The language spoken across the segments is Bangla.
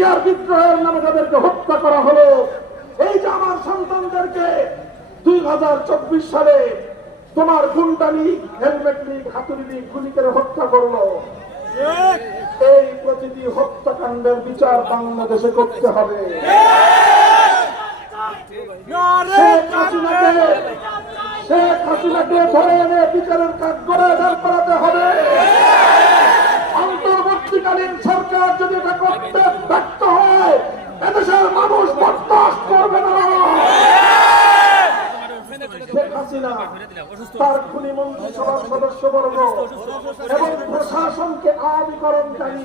সিরিয়ার বিদ্রোহের নামে তাদেরকে হত্যা করা হলো। এই যে আমার সন্তানদেরকে দুই হাজার চব্বিশ সালে তোমার গুন্ডা লীগ হেলমেট লীগ হাতুড়ি লীগ গুলি করে হত্যা করল। এই প্রতিটি হত্যাকাণ্ডের বিচার বাংলাদেশে করতে হবে। শেখ হাসিনাকে ধরে এনে বিচারের কাজ করে দাঁড় করাতে হবে। অন্তর্বর্তীকালীন সরকার যদি এটা করতে ব্যর্থ হয় এদেশের মানুষ বরদাস্ত করবে না। শেখ হাসিনা তার খুনি মন্ত্রিসভার সদস্যবর্গ এবং প্রশাসনকে আবিকরণকারী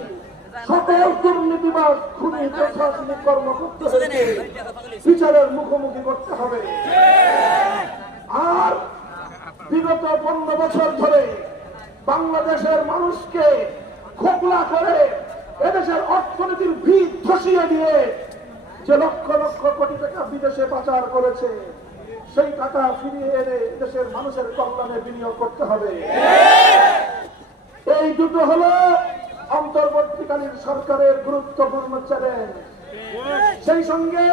সকল দুর্নীতিবাদ খুনি প্রশাসনিক কর্মকর্তাদেরকে বিচারের মুখোমুখি করতে হবে। আর বিগত পনেরো বছর ধরে বাংলাদেশের মানুষকে খোকলা করে এদেশের অর্থনীতির ভিত ধসিয়ে দিয়ে যে লক্ষ লক্ষ কোটি টাকা বিদেশে পাচার করেছে, সেই টাকা ফিরিয়ে এনে দেশের মানুষের কল্যাণে বিনিয়োগ করতে হবে। এই দুটো হলো অন্তর্বর্তীকালীন সরকারের গুরুত্বপূর্ণ চ্যালেঞ্জ। সেই সঙ্গে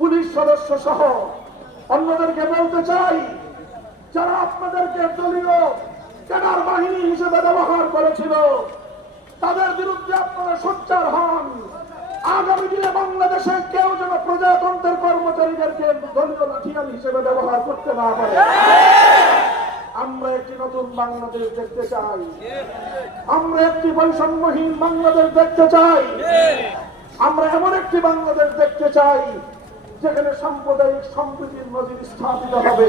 পুলিশ সদস্য সহ অন্যদেরকে বলতে চাই, যারা আপনাদেরকে দলীয় ক্যাডার বাহিনী হিসেবে ব্যবহার করেছিল, তাদের বিরুদ্ধে আপনারা সোচ্চার হন। আগামী দিনে বাংলাদেশে কেউ যেন প্রজাতন্ত্রের কর্মচারীদেরকে দলীয় লাঠিয়াল হিসেবে ব্যবহার করতে না পারে। আমরা একটি নতুন বাংলাদেশ দেখতে চাই। আমরা একটি বৈষম্যহীন বাংলাদেশ দেখতে চাই। আমরা এমন একটি বাংলাদেশ দেখতে চাই, যেখানে সাম্প্রদায়িক সম্প্রীতির নজির স্থাপিত হবে।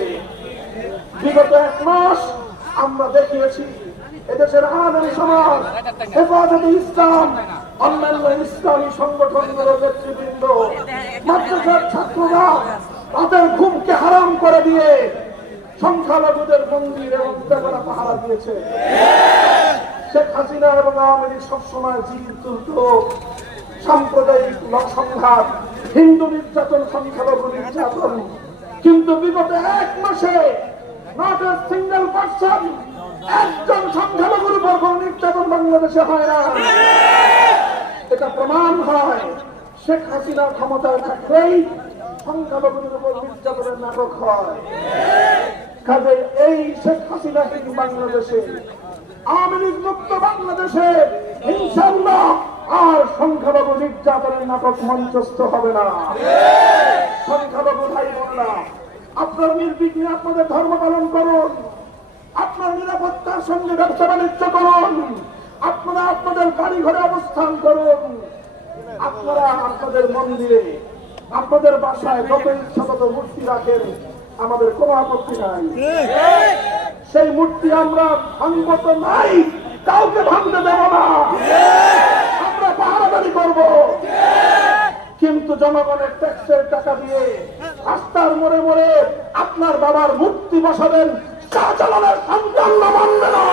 বিগত এক মাস আমরা দেখিয়েছি, এদেশের আনন্দ সমাজ, হেফাজতে ইসলাম অন্যান্য ইসলামী সংগঠনগুলোর নেতৃবৃন্দ, মাদ্রাসার ছাত্ররা তাদের ঘুমকে হারাম করে দিয়ে সংখ্যালঘুদের মন্দির এবং পাহারা দিয়েছে। শেখ হাসিনা এবং আওয়ামী লীগ সবসময় জিল তুলত। সাম্প্রদায়িক সংঘাত হিন্দু নির্যাতন, সংখ্যালঘু নির্যাতন। কিন্তু বিগত এক মাসে নট এ সিঙ্গেল পার্সন একজন সংখ্যালঘুর উপর নির্যাতন বাংলাদেশে হয় না। শেখ হাসিনা ক্ষমতায় থাকলেই সংখ্যালঘুদের উপর নির্যাতনের নাটক হয়। কাজে এই শেখ লীগ মুক্ত বাংলাদেশে আপনার নির্বিঘ্নে আপনাদের ধর্ম পালন করুন, আপনার নিরাপত্তার সঙ্গে ব্যবসা বাণিজ্য করুন, আপনারা আপনাদের বাড়ি ঘরে অবস্থান করুন। আপনারা আপনাদের মন্দিরে, আপনাদের বাসায় যত ইচ্ছা তত মূর্তি রাখেন, আমাদের কোনো আপত্তি নাই। সেই মূর্তি আমরা ভাঙব তো নাই, কাউকে ভাঙতে দেব না। আমরা পাহারাদারি করব। কিন্তু জনগণের ট্যাক্সের টাকা দিয়ে রাস্তার মোড়ে মোড়ে আপনার বাবার মূর্তি বসাবেন, শাহজালালের সন্তান মানবে না।